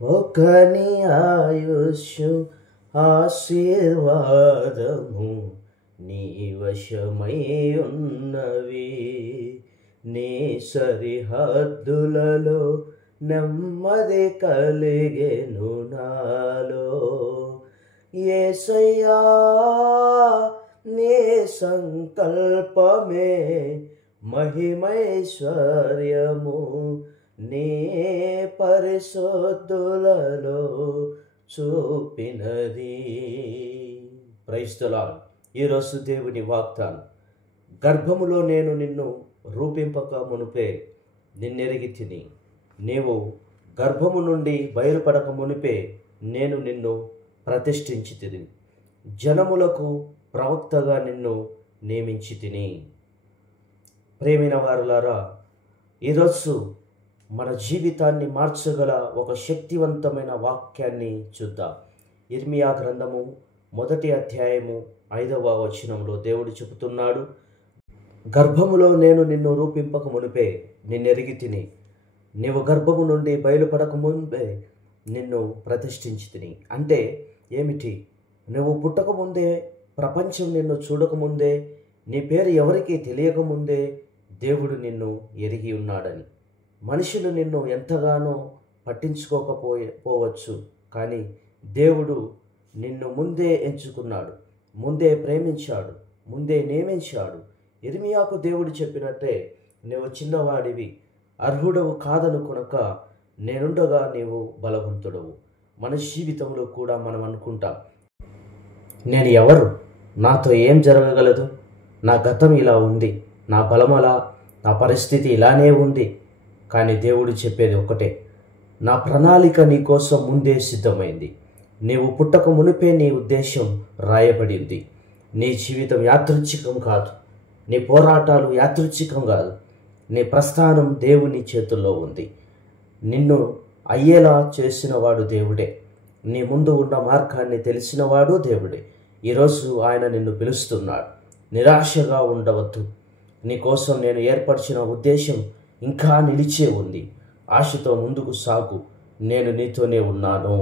ఒకని ఆయుష్షు ఆశీర్వాదము నీ వశమై ఉన్నవి. నీ సరిహద్దులలో నెమ్మది కలిగెను నాలో. యేసయ్యా నీ సంకల్పమే మహిమైశ్వర్యము నీ పరిశుద్ధులలో చూపినది. Praise the Lord. ఈరోజు దేవుని వాగ్దానం, గర్భములో నేను నిన్ను రూపింపక మునుపే నిన్నెరిగి తిని, నీవు గర్భము నుండి బయలుపడక మునిపే నేను నిన్ను ప్రతిష్ఠించి తిని, జనములకు ప్రవక్తగా నిన్ను నియమించి తిని. ప్రేమైన వారులారా, ఈరోజు మన జీవితాన్ని మార్చగల ఒక శక్తివంతమైన వాక్యాన్ని చూద్దాం. ఇర్మియా గ్రంథము 1వ అధ్యాయము 5వ వచనంలో దేవుడు చెబుతున్నాడు, గర్భములో నేను నిన్ను రూపింపక మునిపే నిన్నెరిగి తిని, నీవు గర్భము నుండి బయలుపడక మునిపే నిన్ను ప్రతిష్ఠించి తిని. అంటే ఏమిటి? నువ్వు పుట్టకముందే, ప్రపంచం నిన్ను చూడకముందే, నీ పేరు ఎవరికీ తెలియకముందే దేవుడు నిన్ను ఎరిగి ఉన్నాడని. మనుషులు నిన్ను ఎంతగానో పట్టించుకోకపోవచ్చు, కానీ దేవుడు నిన్ను ముందే ఎంచుకున్నాడు, ముందే ప్రేమించాడు, ముందే నియమించాడు. ఇర్మియాకు దేవుడు చెప్పినట్టే, నువ్వు చిన్నవాడివి, అర్హుడవు కాదనుకొనక నేనుండగా నీవు బలవంతుడవు. మన జీవితంలో కూడా మనం అనుకుంటాం, నేను ఎవరు, నాతో ఏం జరగగలదు, నా గతం ఇలా ఉంది, నా బలమలా, నా పరిస్థితి ఇలానే ఉంది. కానీ దేవుడు చెప్పేది ఒకటే, నా ప్రణాళిక నీ కోసం ముందే సిద్ధమైంది. నీవు పుట్టక మునిపే నీ ఉద్దేశం రాయబడింది. నీ జీవితం యాదృచ్ఛికం కాదు, నీ పోరాటాలు యాదృచ్ఛికం కాదు, నీ ప్రస్థానం దేవుని చేతుల్లో ఉంది. నిన్ను అయ్యేలా చేసినవాడు దేవుడే, నీ ముందు ఉన్న మార్గాన్ని తెలిసినవాడు దేవుడే. ఈరోజు ఆయన నిన్ను పిలుస్తున్నాడు. నిరాశగా ఉండవద్దు, నీకోసం నేను ఏర్పరిచిన ఉద్దేశం ఇంకా నిలిచే ఉంది. ఆశతో ముందుకు సాగు, నేను నీతోనే ఉన్నాను.